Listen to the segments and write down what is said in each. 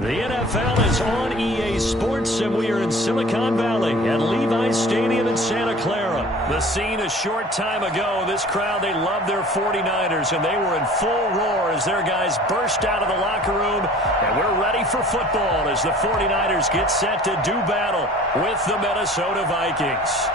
The NFL is on EA Sports, and we are in Silicon Valley at Levi's Stadium in Santa Clara. The scene a short time ago, this crowd, they love their 49ers, and they were in full roar as their guys burst out of the locker room. And we're ready for football as the 49ers get set to do battle with the Minnesota Vikings.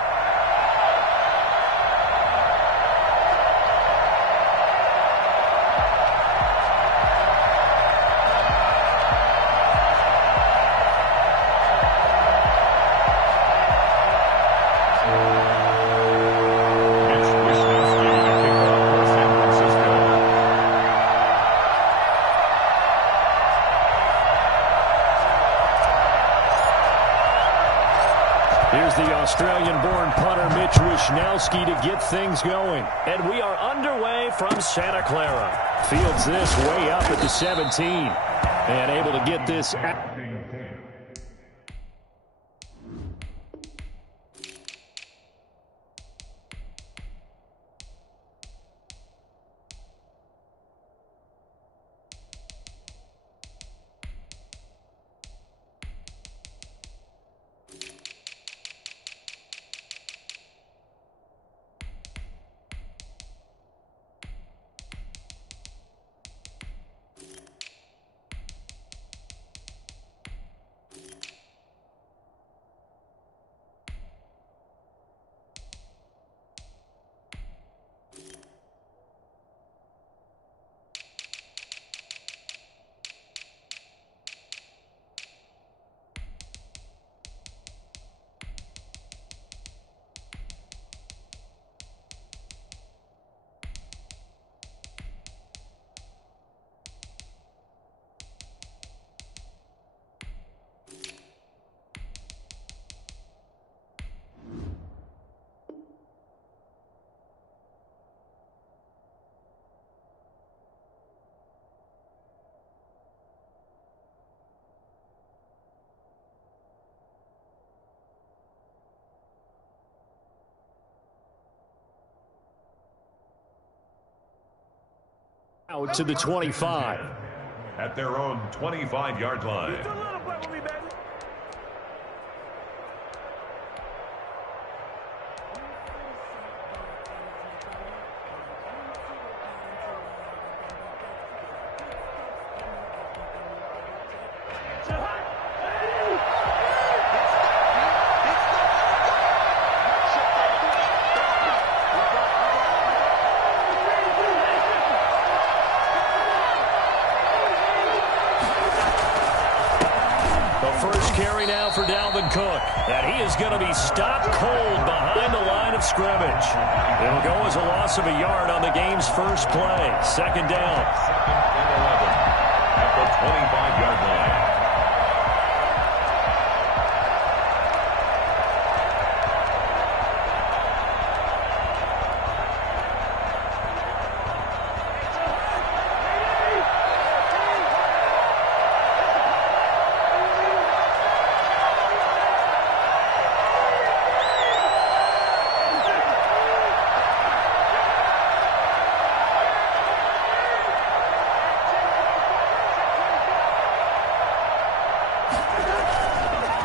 Here's the Australian-born punter Mitch Wishnowsky to get things going. And we are underway from Santa Clara. Fields this way up at the 17. And able to get this out. Out to the 25. At their own 25-yard line. Carry now for Dalvin Cook, and he is going to be stopped cold behind the line of scrimmage. It'll go as a loss of a yard on the game's first play. Second down. Second and 11 at the 25-yard line.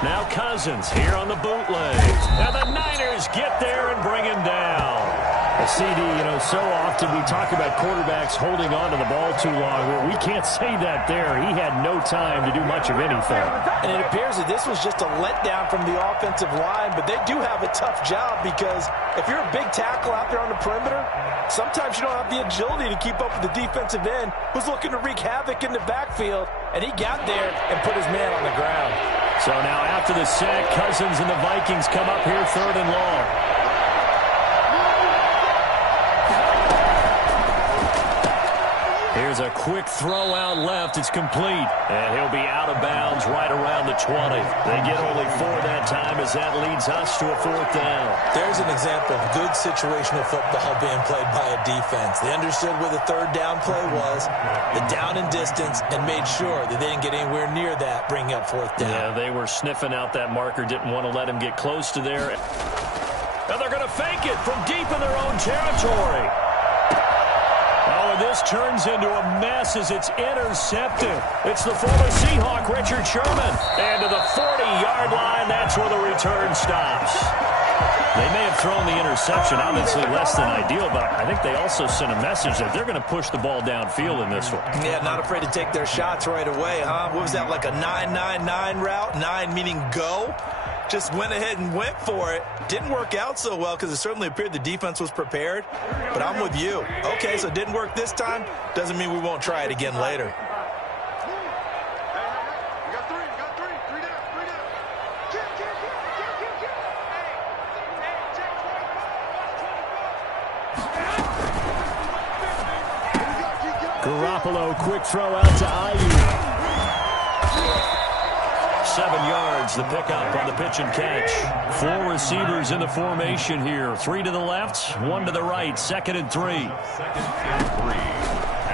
Now Cousins here on the bootleg. Now the Niners get there and bring him down. CD, so often we talk about quarterbacks holding on to the ball too long. Well, we can't say that there. He had no time to do much of anything. And it appears that this was just a letdown from the offensive line, but they do have a tough job because if you're a big tackle out there on the perimeter, sometimes you don't have the agility to keep up with the defensive end who's looking to wreak havoc in the backfield, and he got there and put his man on the ground. So now after the sack, Cousins and the Vikings come up here third and long. Here's a quick throw out left. It's complete. And he'll be out of bounds right around the 20. They get only 4 that time as that leads us to a fourth down. There's an example of good situational football being played by a defense. They understood where the third down play was, the down and distance, and made sure that they didn't get anywhere near that, bringing up fourth down. Yeah, they were sniffing out that marker, didn't want to let him get close to there. And they're going to fake it from deep in their own territory. Oh, and this turns into a mess as it's intercepted. It's the former Seahawk, Richard Sherman. And to the 40-yard line, that's where the return stops. They may have thrown the interception, obviously less than ideal, but I think they also sent a message that they're going to push the ball downfield in this one. Yeah, not afraid to take their shots right away, huh? What was that, like a 9-9-9 route? 9 meaning go? Just went ahead and went for it. Didn't work out so well because it certainly appeared the defense was prepared. But I'm with you. Okay, so it didn't work this time. Doesn't mean we won't try it again later. Garoppolo, quick throw out to Ayuk. 7 yards, the pickup on the pitch and catch. 4 receivers in the formation here. 3 to the left, 1 to the right. 2nd and 3. 2nd and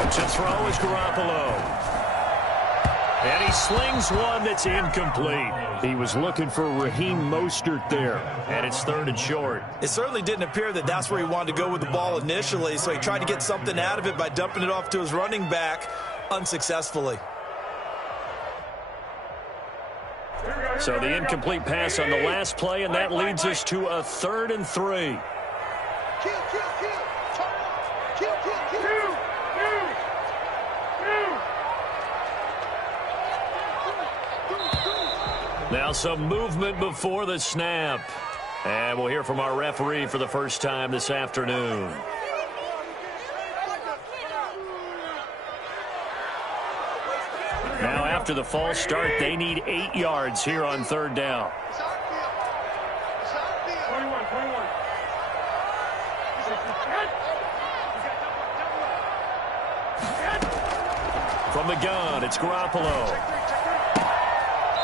3. To throw is Garoppolo. And he slings one that's incomplete. He was looking for Raheem Mostert there. And it's 3rd and short. It certainly didn't appear that that's where he wanted to go with the ball initially, so he tried to get something out of it by dumping it off to his running back unsuccessfully. So the incomplete pass on the last play, and that leads us to a 3rd and 3. Now some movement before the snap. And we'll hear from our referee for the first time this afternoon. Now after the false start, they need 8 yards here on 3rd down. From the gun, it's Garoppolo.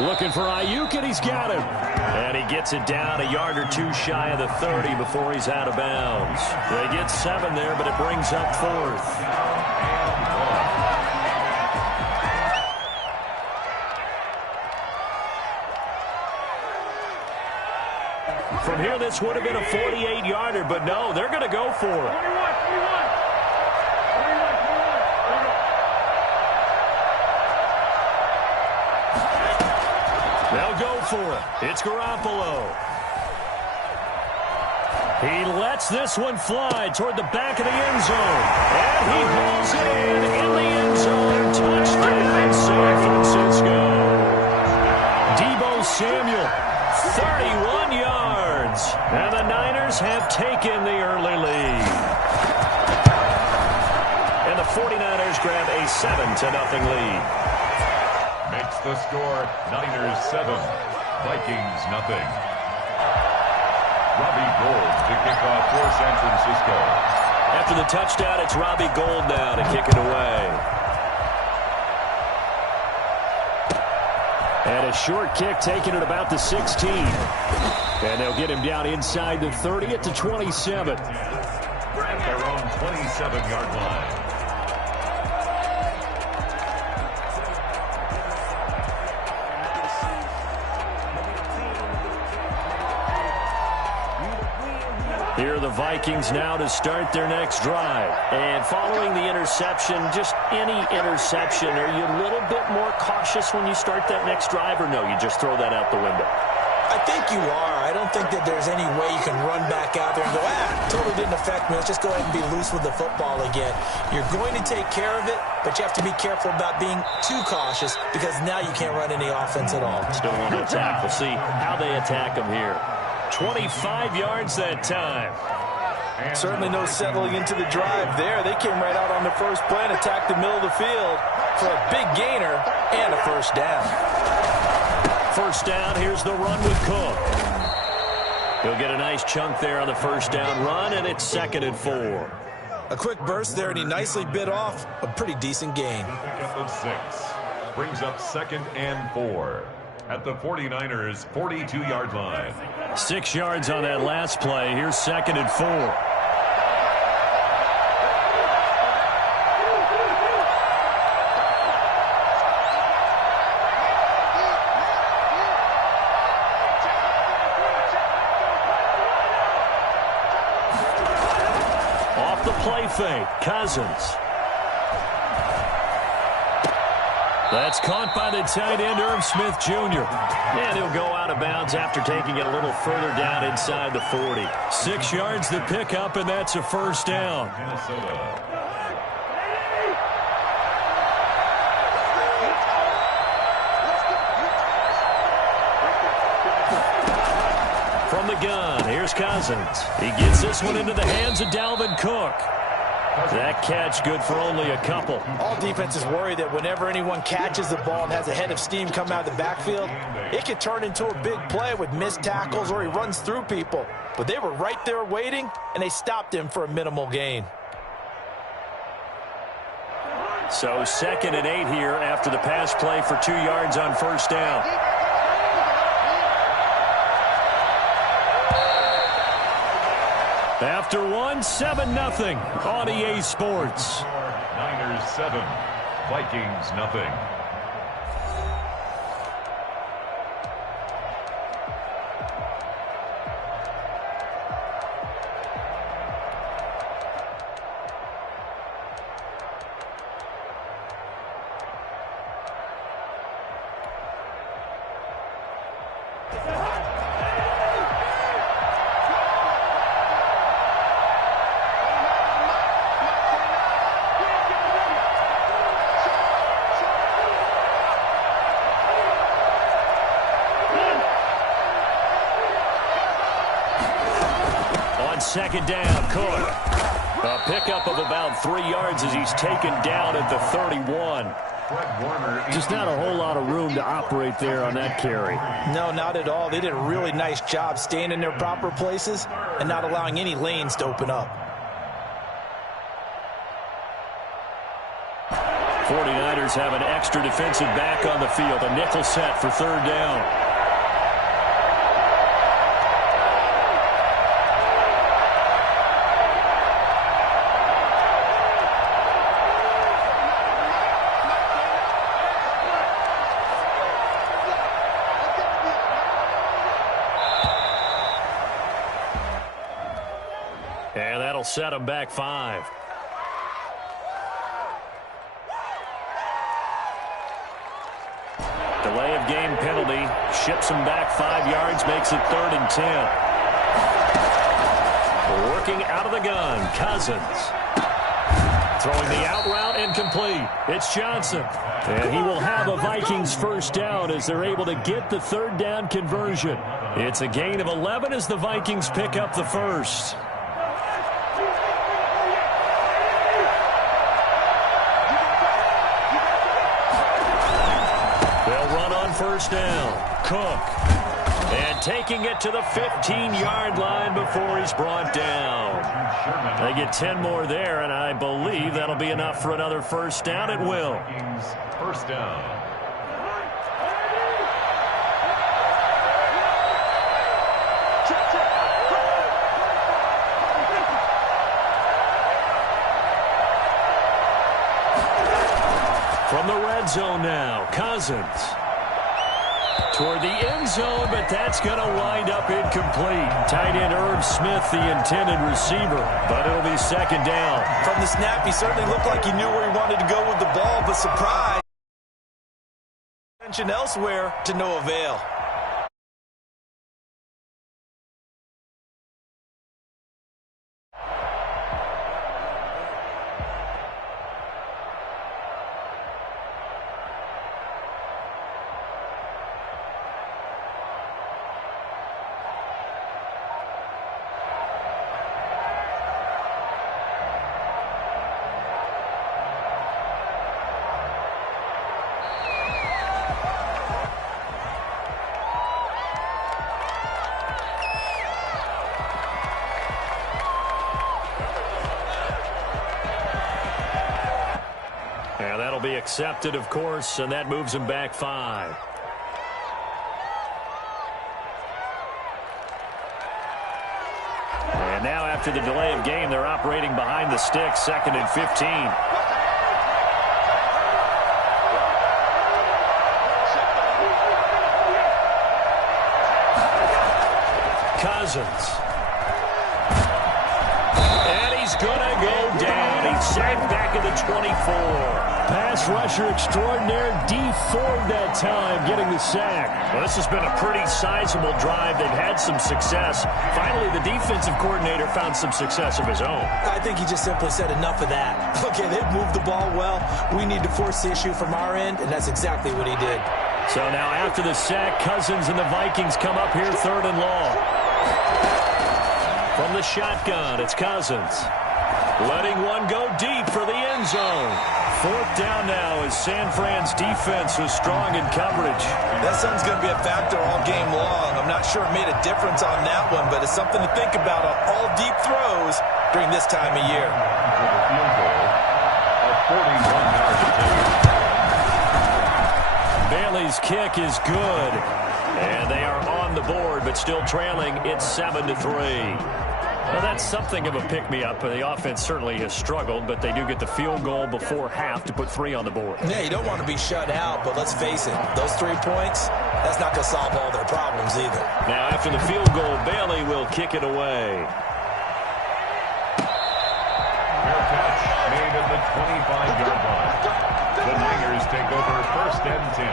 Looking for Ayuk, and he's got him. And he gets it down a yard or 2 shy of the 30 before he's out of bounds. They get 7 there, but it brings up 4th. From here, this would have been a 48-yarder, but no, they're going to go for it. They'll go for it. It's Garoppolo. He lets this one fly toward the back of the end zone. And he hauls it in the end zone. Touchdown, San Francisco. Deebo Samuel, 31 yards. And the Niners have taken the early lead. And the 49ers grab a 7-0 lead. Makes the score Niners 7, Vikings nothing. Robbie Gould to kick off for San Francisco. After the touchdown, it's Robbie Gould now to kick it away. And a short kick taken at about the 16. And they'll get him down inside the 30 at the 27. At their own 27-yard line. Here are the Vikings now to start their next drive. And following the interception, just any interception, are you a little bit more cautious when you start that next drive, or no, you just throw that out the window? I think you are. I don't think that there's any way you can run back out there and go, totally didn't affect me. Let's just go ahead and be loose with the football again. You're going to take care of it, but you have to be careful about being too cautious because now you can't run any offense at all. Still want to attack. We'll see how they attack them here. 25 yards that time. Certainly no settling into the drive there. They came right out on the first play and attacked the middle of the field for a big gainer and a first down. First down, here's the run with Cook. He'll get a nice chunk there on the first down run, and it's 2nd and 4. A quick burst there, and he nicely bit off a pretty decent gain. Pickup of 6 brings up 2nd and 4 at the 49ers' 42-yard line. 6 yards on that last play. Here's 2nd and 4. Off the play fake, Cousins. That's caught by the tight end, Irv Smith Jr. And he'll go out of bounds after taking it a little further down inside the 40. 6 yards the pickup, and that's a first down. Minnesota. From the gun, here's Cousins. He gets this one into the hands of Dalvin Cook. That catch good for only a couple. All defenses worry that whenever anyone catches the ball and has a head of steam come out of the backfield, it can turn into a big play with missed tackles or he runs through people. But they were right there waiting, and they stopped him for a minimal gain. So 2nd and 8 here after the pass play for 2 yards on first down. After one, 7-0 on EA Sports. Niners 7, Vikings nothing. Second down, Cook. A pickup of about 3 yards as he's taken down at the 31. Just not a whole lot of room to operate there on that carry. No, not at all. They did a really nice job staying in their proper places and not allowing any lanes to open up. 49ers have an extra defensive back on the field. A nickel set for third down. Set him back 5. Delay of game penalty. Ships him back 5 yards. Makes it 3rd and 10. Working out of the gun. Cousins. Throwing the out route incomplete. It's Johnson. And he will have a Vikings first down as they're able to get the third down conversion. It's a gain of 11 as the Vikings pick up the first. First down, Cook. And taking it to the 15-yard line before he's brought down. They get 10 more there, and I believe that'll be enough for another first down. It will. First down. From the red zone now, Cousins. Toward the end zone, but that's going to wind up incomplete. Tight end Irv Smith, the intended receiver, but it'll be second down. From the snap, he certainly looked like he knew where he wanted to go with the ball, but surprise. Attention elsewhere to no avail. Be accepted, of course, and that moves him back 5. And now after the delay of game, they're operating behind the sticks, 2nd and 15. Cousins. And he's going to go down. He's sacked back at the 24. Pass rusher extraordinaire, Dee Ford that time, getting the sack. Well, this has been a pretty sizable drive. They've had some success. Finally, the defensive coordinator found some success of his own. I think he just simply said enough of that. Okay, they've moved the ball well. We need to force the issue from our end, and that's exactly what he did. So now after the sack, Cousins and the Vikings come up here 3rd and long. From the shotgun, it's Cousins. Letting one go deep for the end zone. 4th down now as San Fran's defense was strong in coverage. That sun's going to be a factor all game long. I'm not sure it made a difference on that one, but it's something to think about on all deep throws during this time of year. For the field goal, a 41-yard attempt. Bailey's kick is good. And they are on the board, but still trailing. It's 7-3. Well, that's something of a pick-me-up. The offense certainly has struggled, but they do get the field goal before half to put 3 on the board. Yeah, you don't want to be shut out, but let's face it, those 3 points, that's not going to solve all their problems either. Now, after the field goal, Bailey will kick it away. Fair catch made at the 25-yard line. The Niners take over 1st and 10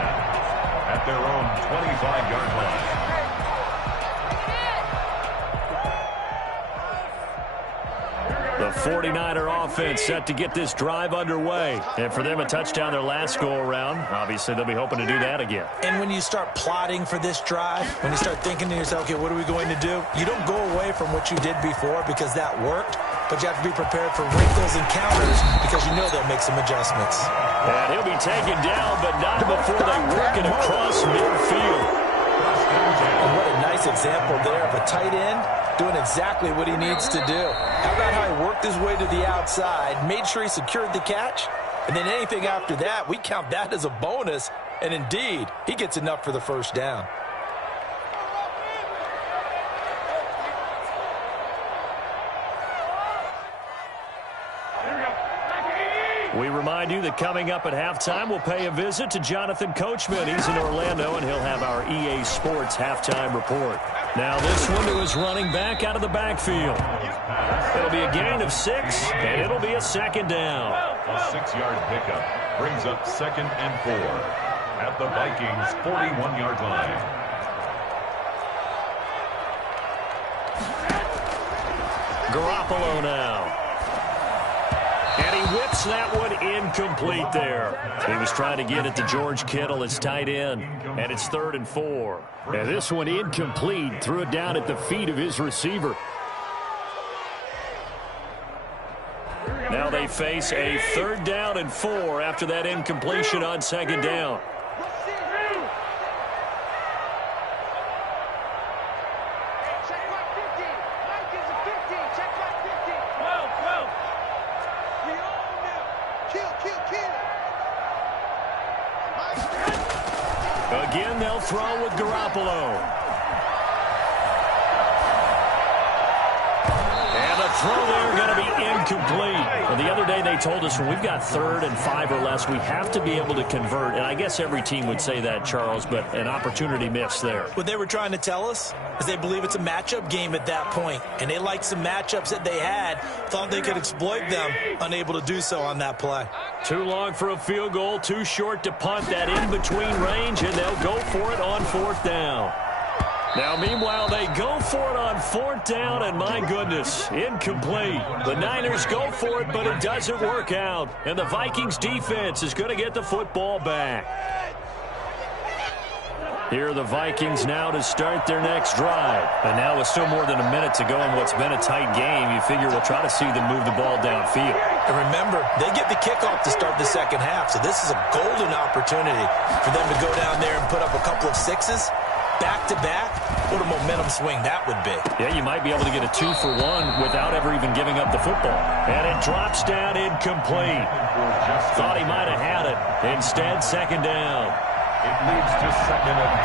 at their own 25-yard line. The 49er offense set to get this drive underway. And for them, a touchdown their last go-around. Obviously, they'll be hoping to do that again. And when you start plotting for this drive, when you start thinking to yourself, okay, what are we going to do? You don't go away from what you did before because that worked, but you have to be prepared for wrinkles and counters because you know they'll make some adjustments. And he'll be taken down, but not before they work it across midfield. And what a nice example there of a tight end doing exactly what he needs to do. How about how he worked his way to the outside, made sure he secured the catch, and then anything after that, we count that as a bonus, and indeed, he gets enough for the 1st down. We remind you that coming up at halftime, we'll pay a visit to Jonathan Coachman. He's in Orlando, and he'll have our EA Sports halftime report. Now this one to his running back out of the backfield. It'll be a gain of 6, and it'll be a 2nd down. A 6-yard pickup brings up 2nd and 4 at the Vikings' 41-yard line. Garoppolo now. And he whips that one incomplete there. He was trying to get it to George Kittle, his tight end, and it's 3rd and 4. And this one incomplete, threw it down at the feet of his receiver. Now they face a 3rd down and 4 after that incompletion on 2nd down. Again, they'll throw with Garoppolo. And the throw there going to be incomplete. Well, the other day they told us when we've got 3rd and 5 or less, we have to be able to convert. And I guess every team would say that, Charles, but an opportunity missed there. What they were trying to tell us is they believe it's a matchup game at that point. And they liked some matchups that they had, thought they could exploit them, unable to do so on that play. Too long for a field goal, too short to punt that in-between range, and they'll go for it on 4th down. Now, meanwhile, they go for it on 4th down, and my goodness, incomplete. The Niners go for it, but it doesn't work out. And the Vikings defense is going to get the football back. Here are the Vikings now to start their next drive. And now with still more than a minute to go in what's been a tight game, you figure we'll try to see them move the ball downfield. And remember, they get the kickoff to start the 2nd half, so this is a golden opportunity for them to go down there and put up a couple of 6s. Back-to-back, what a momentum swing that would be. Yeah, you might be able to get a 2-for-1 without ever even giving up the football. And it drops down incomplete. Thought he might have had it. Instead, 2nd down. It leads to 2nd and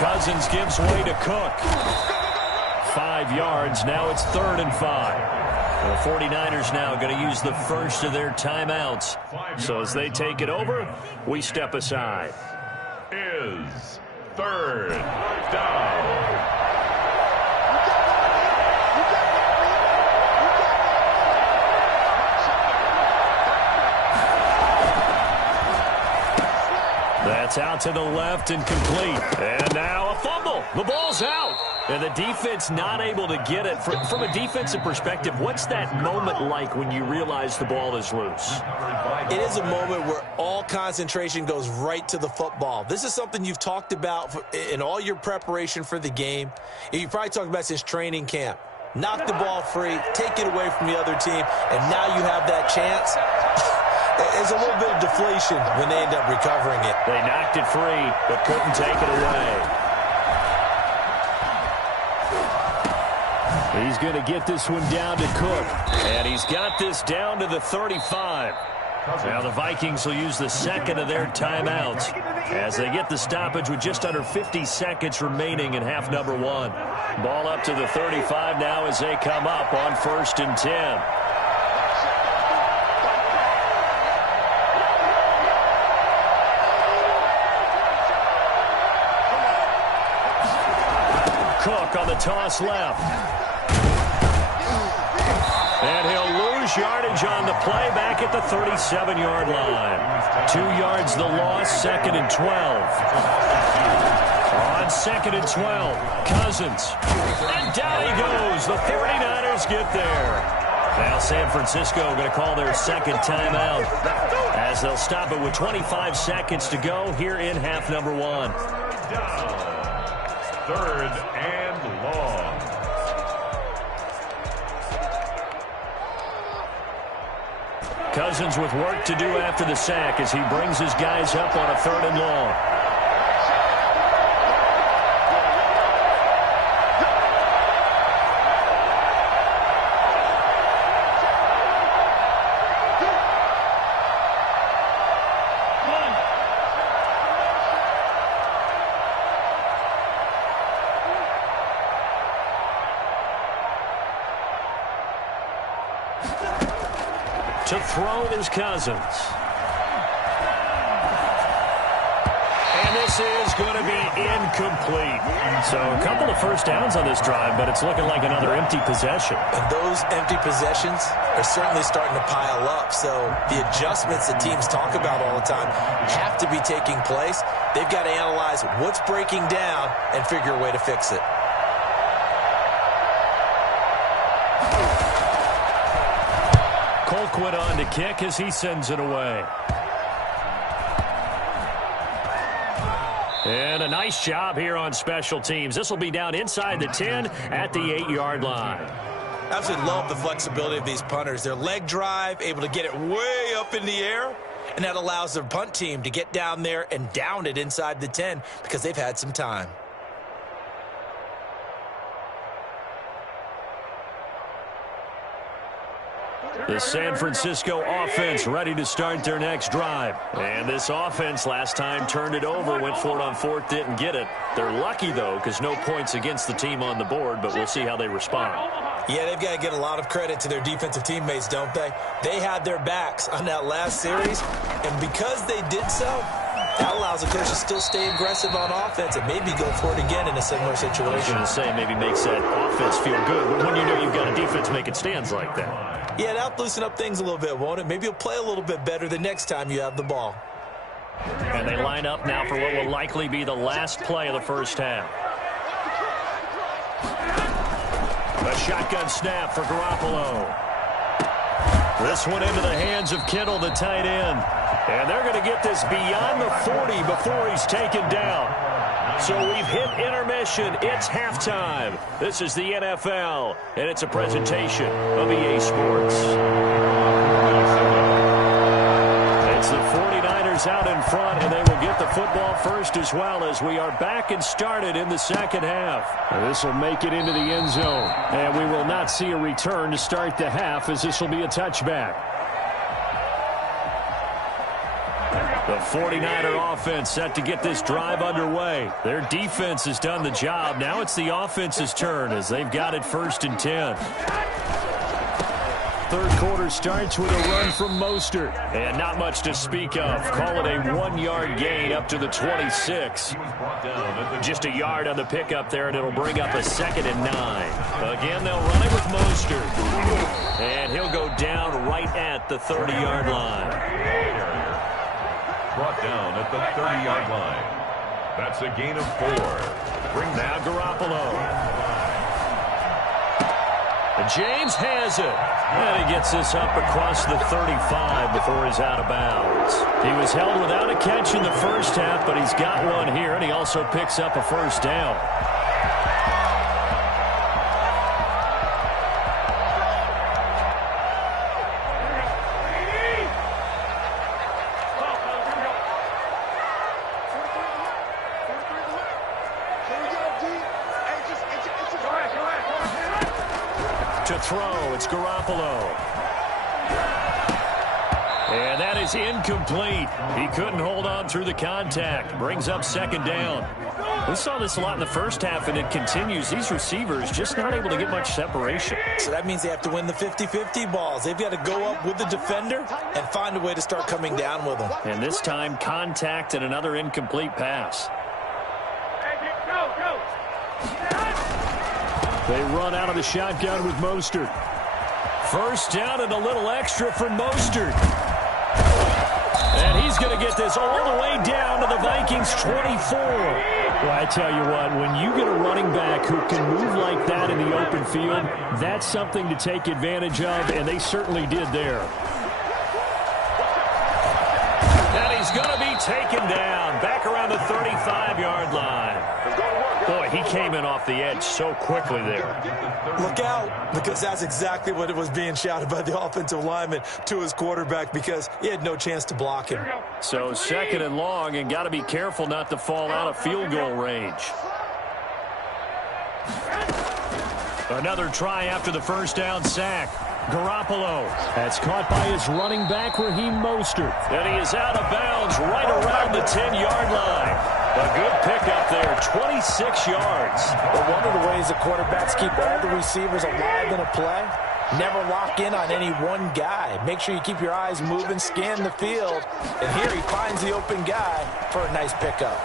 10. Cousins gives way to Cook. 5 yards. Now it's 3rd and 5. The 49ers now going to use the first of their timeouts. So as they take it over, we step aside. Is 3rd down. That's out to the left and complete. And now a fumble. The ball's out. And the defense not able to get it. From a defensive perspective, what's that moment like when you realize the ball is loose? It is a moment where all concentration goes right to the football. This is something you've talked about in all your preparation for the game. You probably talked about since training camp. Knock the ball free, take it away from the other team, and now you have that chance. There's a little bit of deflation when they end up recovering it. They knocked it free, but couldn't take it away. He's going to get this one down to Cook. And he's got this down to the 35. Now the Vikings will use the second of their timeouts as they get the stoppage with just under 50 seconds remaining in half number one. Ball up to the 35 now as they come up on 1st and 10. Cook on the toss left. And he'll lose yardage on the play back at the 37-yard line. 2 yards the loss, 2nd and 12. On 2nd and 12, Cousins. And down he goes. The 49ers get there. Now San Francisco going to call their second timeout as they'll stop it with 25 seconds to go here in half number one. 3rd and long. Cousins with work to do after the sack as he brings his guys up on a 3rd and long. To throw is Cousins. And this is going to be incomplete. So a couple of first downs on this drive, but it's looking like another empty possession. And those empty possessions are certainly starting to pile up. So the adjustments that teams talk about all the time have to be taking place. They've got to analyze what's breaking down and figure a way to fix it. Colquitt on to kick as he sends it away. And a nice job here on special teams. This will be down inside the 10 at the 8-yard line. Absolutely love the flexibility of these punters. Their leg drive, able to get it way up in the air, and that allows their punt team to get down there and down it inside the 10 because they've had some time. The San Francisco offense ready to start their next drive. And this offense last time turned it over, went for it on 4th, didn't get it. They're lucky, though, because no points against the team on the board, but we'll see how they respond. Yeah, they've got to get a lot of credit to their defensive teammates, don't they? They had their backs on that last series, and because they did so, that allows the coach to still stay aggressive on offense and maybe go for it again in a similar situation. I was going to say maybe makes that offense feel good, but when you know you've got a defense making stands like that. Yeah, that'll loosen up things a little bit, won't it? Maybe you'll play a little bit better the next time you have the ball. And they line up now for what will likely be the last play of the first half. A shotgun snap for Garoppolo. This one into the hands of Kittle, the tight end. And they're going to get this beyond the 40 before he's taken down. So we've hit intermission. It's halftime. This is the NFL, and it's a presentation of EA Sports. It's the 49ers out in front, and they will get the football first as well as we are back and started in the second half. This will make it into the end zone, and we will not see a return to start the half as this will be a touchback. The 49er offense set to get this drive underway. Their defense has done the job. Now it's the offense's turn as they've got it 1st and 10. Third quarter starts with a run from Mostert. And not much to speak of. Call it a 1-yard gain up to the 26. Just a yard on the pickup there, and it'll bring up a 2nd and 9. Again, they'll run it with Mostert. And he'll go down right at the 30-yard line. Brought down at the 30-yard line. That's a gain of 4. Bring now Garoppolo. And James has it. And he gets this up across the 35 before he's out of bounds. He was held without a catch in the first half, but he's got one here, and he also picks up a first down. To throw, it's Garoppolo. And that is incomplete. He couldn't hold on through the contact. Brings up second down. We saw this a lot in the first half, and it continues. These receivers just not able to get much separation. So that means they have to win the 50-50 balls. They've got to go up with the defender and find a way to start coming down with them. And this time, contact and another incomplete pass. They run out of the shotgun with Mostert. First down and a little extra for Mostert. And he's going to get this all the way down to the Vikings' 24. Well, I tell you what, when you get a running back who can move like that in the open field, that's something to take advantage of, and they certainly did there. And he's going to be taken down back around the 35-yard line. Boy, he came in off the edge so quickly there. Look out, because that's exactly what it was being shouted by the offensive lineman to his quarterback, because he had no chance to block him. So second and long, and got to be careful not to fall out of field goal range. Another try after the first down sack. Garoppolo. That's caught by his running back, Raheem Mostert. And he is out of bounds right around the 10-yard line. A good pickup there, 26 yards. But one of the ways the quarterbacks keep all the receivers alive in a play, never lock in on any one guy. Make sure you keep your eyes moving, scan the field. And here he finds the open guy for a nice pickup.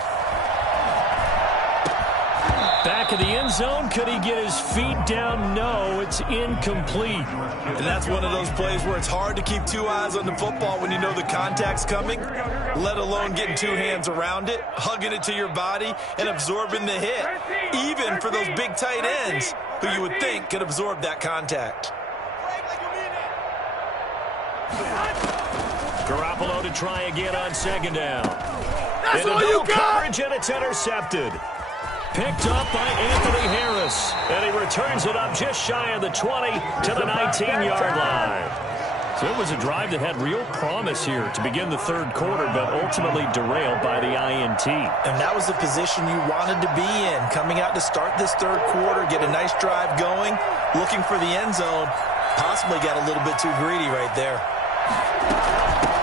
Back of the end zone, could he get his feet down? No, it's incomplete. And that's one of those plays where it's hard to keep two eyes on the football when you know the contact's coming, let alone getting two hands around it, hugging it to your body, and absorbing the hit, even for those big tight ends who you would think could absorb that contact. Garoppolo to try again on second down. That's all you got! Coverage, and it's intercepted. Picked up by Anthony Harris. And he returns it up just shy of the 20 to the 19-yard line. So it was a drive that had real promise here to begin the third quarter, but ultimately derailed by the INT. And that was the position you wanted to be in, coming out to start this third quarter, get a nice drive going, looking for the end zone. Possibly got a little bit too greedy right there.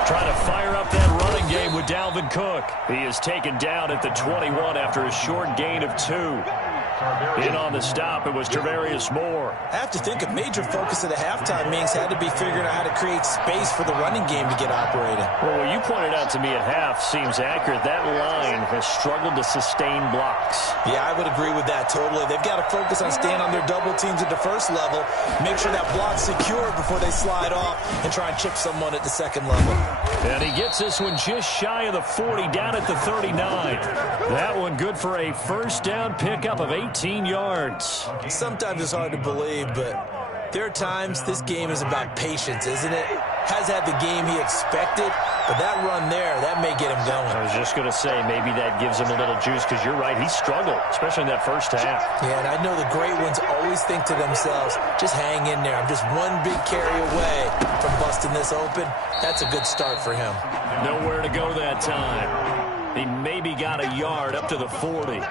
Trying to fire up that running game with Dalvin Cook. He is taken down at the 21 after a short gain of 2. In on the stop, it was Tarvarius Moore. I have to think a major focus of the halftime meetings had to be figuring out how to create space for the running game to get operating. Well, what you pointed out to me at half seems accurate. That line has struggled to sustain blocks. Yeah, I would agree with that totally. They've got to focus on staying on their double teams at the first level, make sure that block's secure before they slide off and try and chip someone at the second level. And he gets this one just shy of the 40, down at the 39. That one good for a first down pickup of 18 yards. Sometimes it's hard to believe, but there are times this game is about patience, isn't it? Has had the game he expected, but that run there, that may get him going. I was just going to say, maybe that gives him a little juice, because you're right, he struggled, especially in that first half. Yeah, and I know the great ones always think to themselves, just hang in there. I'm just one big carry away from busting this open. That's a good start for him. Nowhere to go that time. He maybe got a yard up to the 40.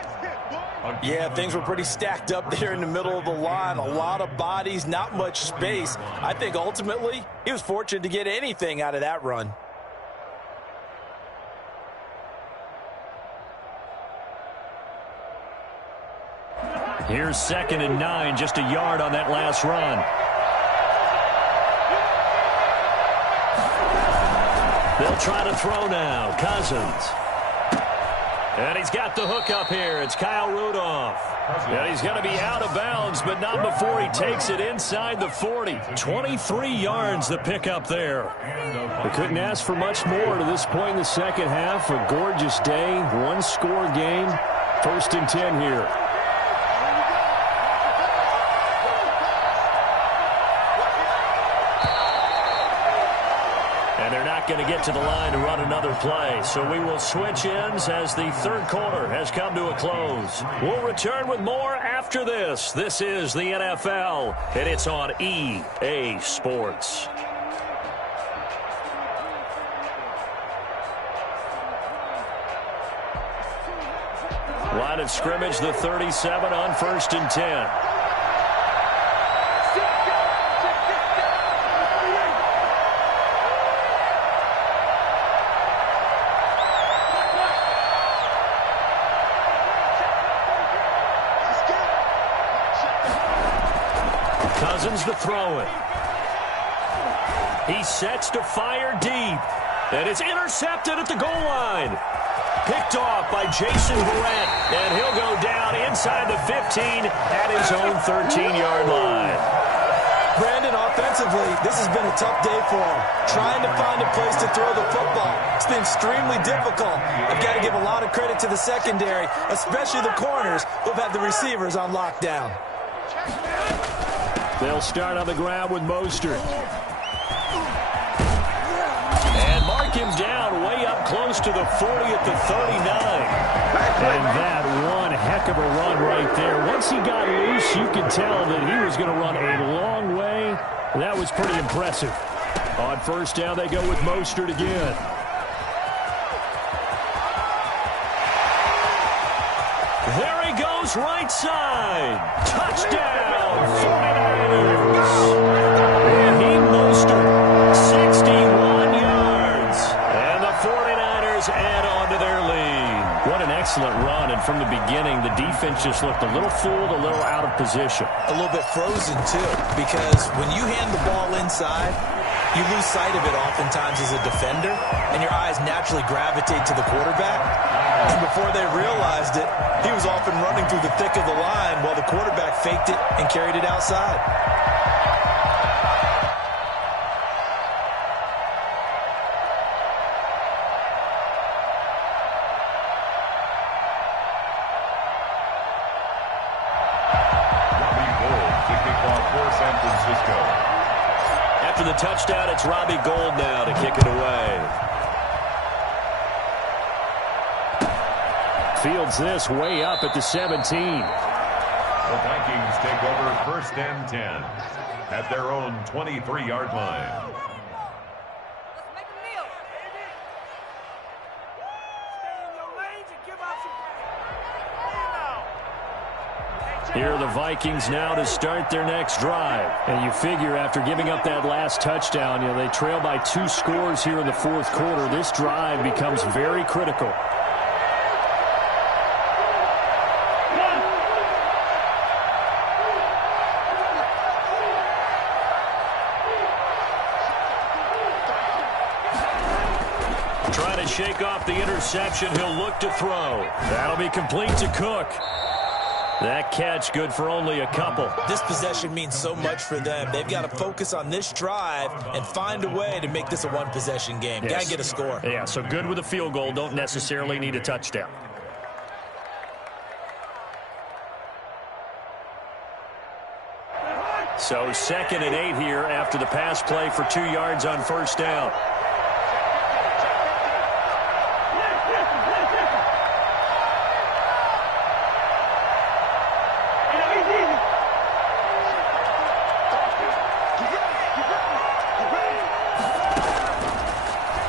Yeah, things were pretty stacked up there in the middle of the line. A lot of bodies, not much space. I think ultimately he was fortunate to get anything out of that run. Here's 2nd and 9, just a yard on that last run. They'll try to throw now. Cousins. And he's got the hook up here. It's Kyle Rudolph. And he's going to be out of bounds, but not before he takes it inside the 40. 23 yards the pickup there. They couldn't ask for much more to this point in the second half. A gorgeous day, one-score game. 1st and 10 here. And they're not going to get to the line to run another play. So we will switch ends as the third quarter has come to a close. We'll return with more after this. This is the NFL, and it's on EA Sports. Line of scrimmage, the 37 on 1st and 10. Cousins to throw it. He sets to fire deep. And it's intercepted at the goal line. Picked off by Jason Verrett. And he'll go down inside the 15 at his own 13-yard line. Brandon, offensively, this has been a tough day for him. Trying to find a place to throw the football. It's been extremely difficult. I've got to give a lot of credit to the secondary, especially the corners who've had the receivers on lockdown. They'll start on the ground with Mostert. And mark him down way up close to the 40 at the 39. And that one heck of a run right there. Once he got loose, you could tell that he was going to run a long way. That was pretty impressive. On 1st down, they go with Mostert again. There he goes, right side. Touchdown, 49ers. Raheem Mostert, 61 yards. And the 49ers add on to their lead. What an excellent run. And from the beginning, the defense just looked a little fooled, a little out of position. A little bit frozen, too, because when you hand the ball inside, you lose sight of it oftentimes as a defender, and your eyes naturally gravitate to the quarterback. And before they realized it, he was off and running through the thick of the line while the quarterback faked it and carried it outside. Robbie Gould to kick off for San Francisco. After the touchdown, it's Robbie Gould now to kick it away. Fields this way up at the 17. The Vikings take over 1st and 10 at their own 23-yard line. Here are the Vikings now to start their next drive. And you figure after giving up that last touchdown, they trail by 2 scores here in the 4th quarter. This drive becomes very critical. Trying to shake off the interception. He'll look to throw. That'll be complete to Cook. That catch good for only a couple. This possession means so much for them. They've got to focus on this drive and find a way to make this a one-possession game. Yes. Got to get a score. Yeah, so good with a field goal. Don't necessarily need a touchdown. So 2nd and 8 here after the pass play for 2 yards on 1st down.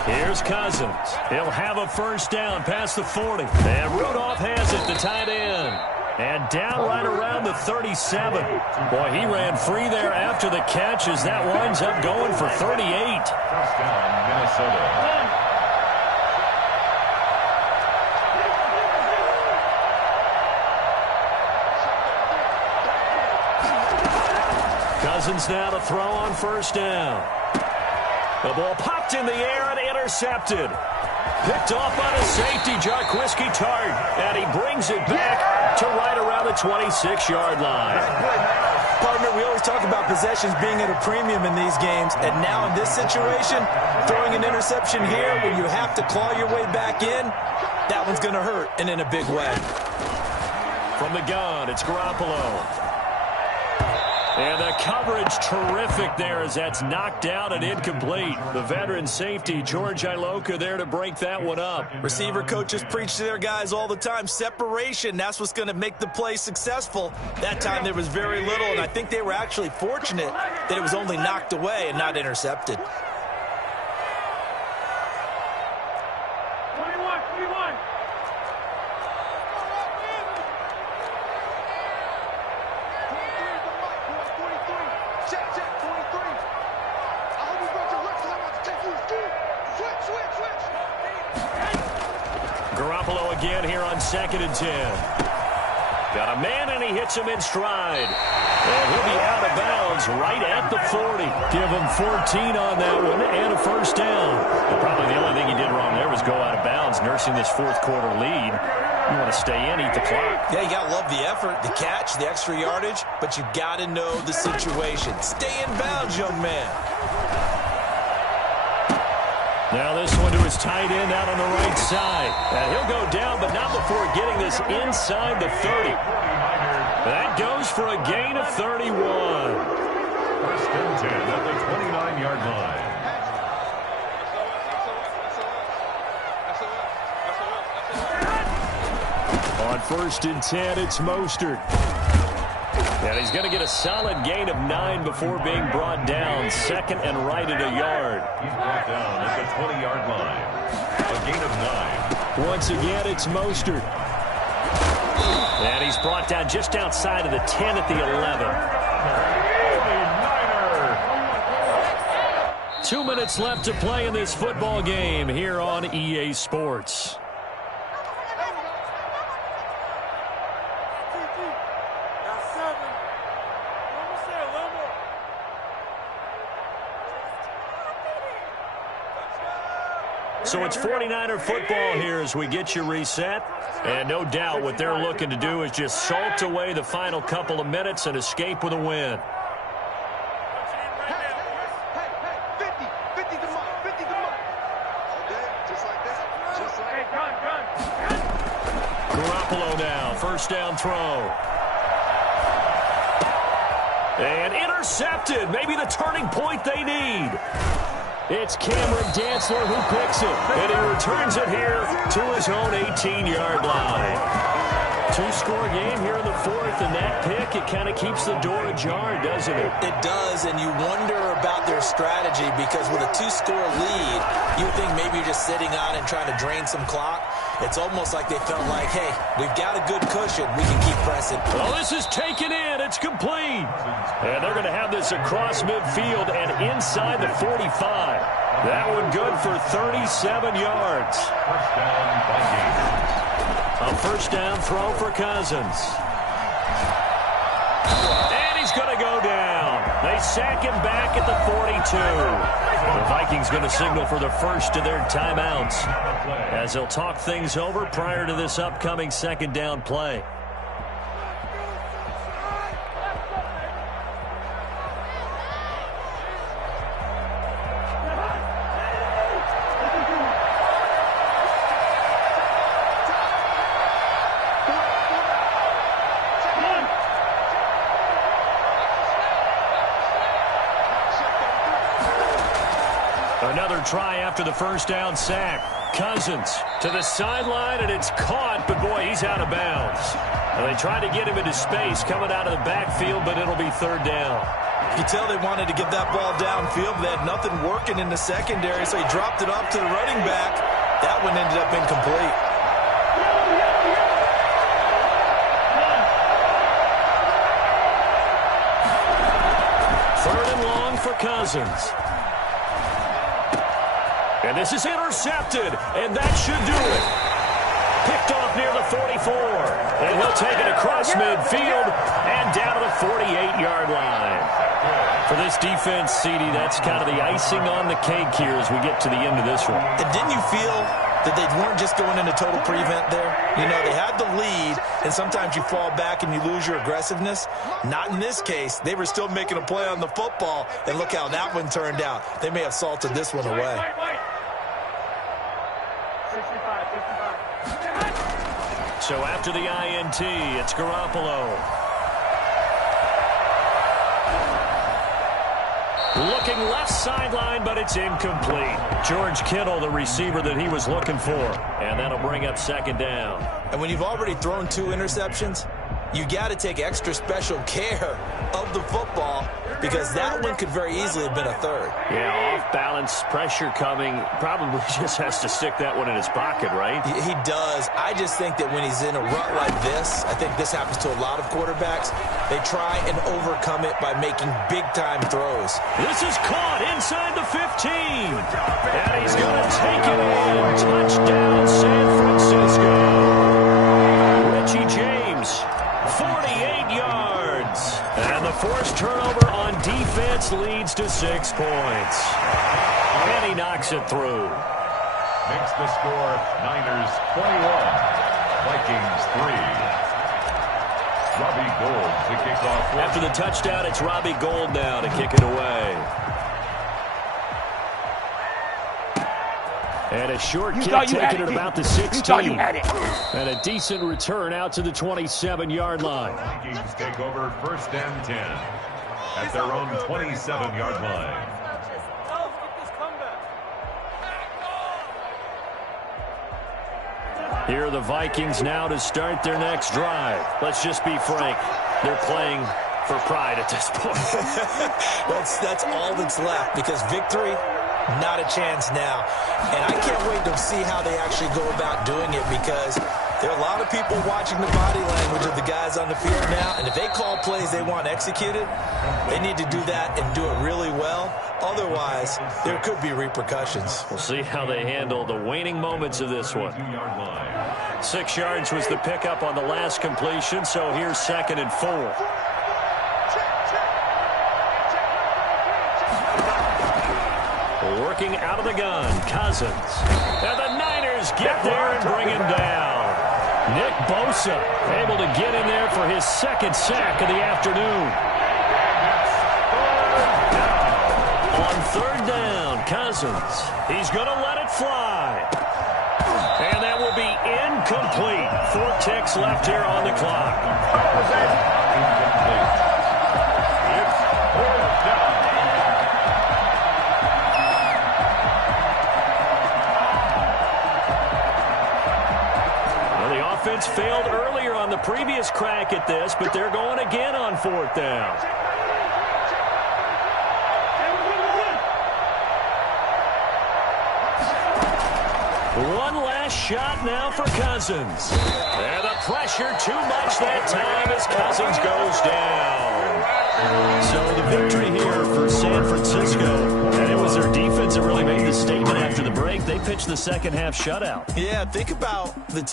Here's Cousins. He'll have a 1st down past the 40. And Rudolph has it, the tight end. And down right around the 37. Boy, he ran free there after the catch as that winds up going for 38. 1st down, Minnesota. Cousins now to throw on 1st down. The ball popped in the air and intercepted. Picked off by the safety, Jarquiski Tart. And he brings it back to right around the 26-yard line. Partner, we always talk about possessions being at a premium in these games. And now in this situation, throwing an interception here when you have to claw your way back in, that one's going to hurt, and in a big way. From the gun, it's Garoppolo. And the coverage terrific there as that's knocked out and incomplete. The veteran safety, George Iloka, there to break that one up. Receiver coaches preach to their guys all the time. Separation, that's what's going to make the play successful. That time there was very little, and I think they were actually fortunate that it was only knocked away and not intercepted. 21. Garoppolo again here on 2nd and 10. Got a man, and he hits him in stride. And he'll be out of bounds right at the 40. Give him 14 on that one and a first down. And probably the only thing he did wrong there was go out of bounds, nursing this fourth-quarter lead. You want to stay in, eat the clock. Yeah, you got to love the effort, the catch, the extra yardage, but you got to know the situation. Stay in bounds, young man. Now this one to his tight end out on the right side. And he'll go down, but not before getting this inside the 30. That goes for a gain of 31. First and 10 at the 29-yard line. On 1st and 10, it's Mostert. And he's going to get a solid gain of 9 before being brought down. 2nd and right at a yard. He's brought down at the 20-yard line. A gain of 9. Once again, it's Mostert. And he's brought down just outside of the 10 at the 11. 2 minutes left to play in this football game here on EA Sports. So it's 49er football here as we get you reset. And no doubt what they're looking to do is just salt away the final couple of minutes and escape with a win. Garoppolo now, first down throw. And intercepted, maybe the turning point they need. It's Cameron Dantzler who picks it, and he returns it here to his own 18-yard line. 2-score game here in the 4th, and that pick, it kind of keeps the door ajar, doesn't it? It does, and you wonder about their strategy because with a 2-score lead, you think maybe you're just sitting on and trying to drain some clock. It's almost like they felt like, hey, we've got a good cushion. We can keep pressing. Well, this is taken in. It's complete. And they're going to have this across midfield and inside the 45. That one good for 37 yards. First down, Vikings. A first down throw for Cousins. And he's going to go down. They sack him back at the 42. The Vikings going to signal for the first of their timeouts as they'll talk things over prior to this upcoming second down play. Another try after the first down sack. Cousins to the sideline, and it's caught, but boy, he's out of bounds. And they tried to get him into space coming out of the backfield, but it'll be third down. You tell they wanted to get that ball downfield. They had nothing working in the secondary, so he dropped it off to the running back. That one ended up incomplete. Third and long for Cousins. And this is intercepted, and that should do it. Picked off near the 44, and he'll take it across midfield and down to the 48-yard line. For this defense, CD, that's kind of the icing on the cake here as we get to the end of this one. And didn't you feel that they weren't just going into total prevent there. You know, they had the lead, and sometimes you fall back and you lose your aggressiveness. Not in this case. They were still making a play on the football, and look how that one turned out. They may have salted this one away. So after the INT, it's Garoppolo. Looking left sideline, but it's incomplete. George Kittle, the receiver that he was looking for. And that'll bring up second down. And when you've already thrown 2 interceptions, you got to take extra special care of the football because that one could very easily have been a 3rd. Yeah, off balance, pressure coming. Probably just has to stick that one in his pocket, right? He does. I just think that when he's in a rut like this, I think this happens to a lot of quarterbacks, they try and overcome it by making big-time throws. This is caught inside the 15. And he's going to take it in. Touchdown, San Francisco. Richie James, 48 yards. And the forced turnover on defense leads to 6 points. And he knocks it through. Makes the score Niners 21, Vikings 3. Robbie Gould to kick off. After the touchdown, it's Robbie Gould now to kick it away. And a short kick taken at about the 16. And a decent return out to the 27-yard line. Vikings take over 1st and 10 at their own 27-yard line. Here are the Vikings now to start their next drive. Let's just be frank. They're playing for pride at this point. That's all that's left because victory, not a chance now. And I can't wait to see how they actually go about doing it because there are a lot of people watching the body language of the guys on the field now. And if they call plays they want executed, they need to do that and do it really well. Otherwise, there could be repercussions. We'll see how they handle the waning moments of this one. 6 yards was the pickup on the last completion, so here's 2nd and 4. Working out of the gun, Cousins. And the Niners get there and bring him down. Nick Bosa able to get in there for his 2nd sack of the afternoon. On 3rd down, Cousins. He's going to let it fly. And that will be incomplete. 4 ticks left here on the clock. Incomplete. It's 4th down. Well, the offense failed earlier on the previous crack at this, but they're going again on 4th down. One last shot now for Cousins. And the pressure too much that time as Cousins goes down. So the victory here for San Francisco. And it was their defense that really made the statement after the break. They pitched the second half shutout. Yeah, think about the team.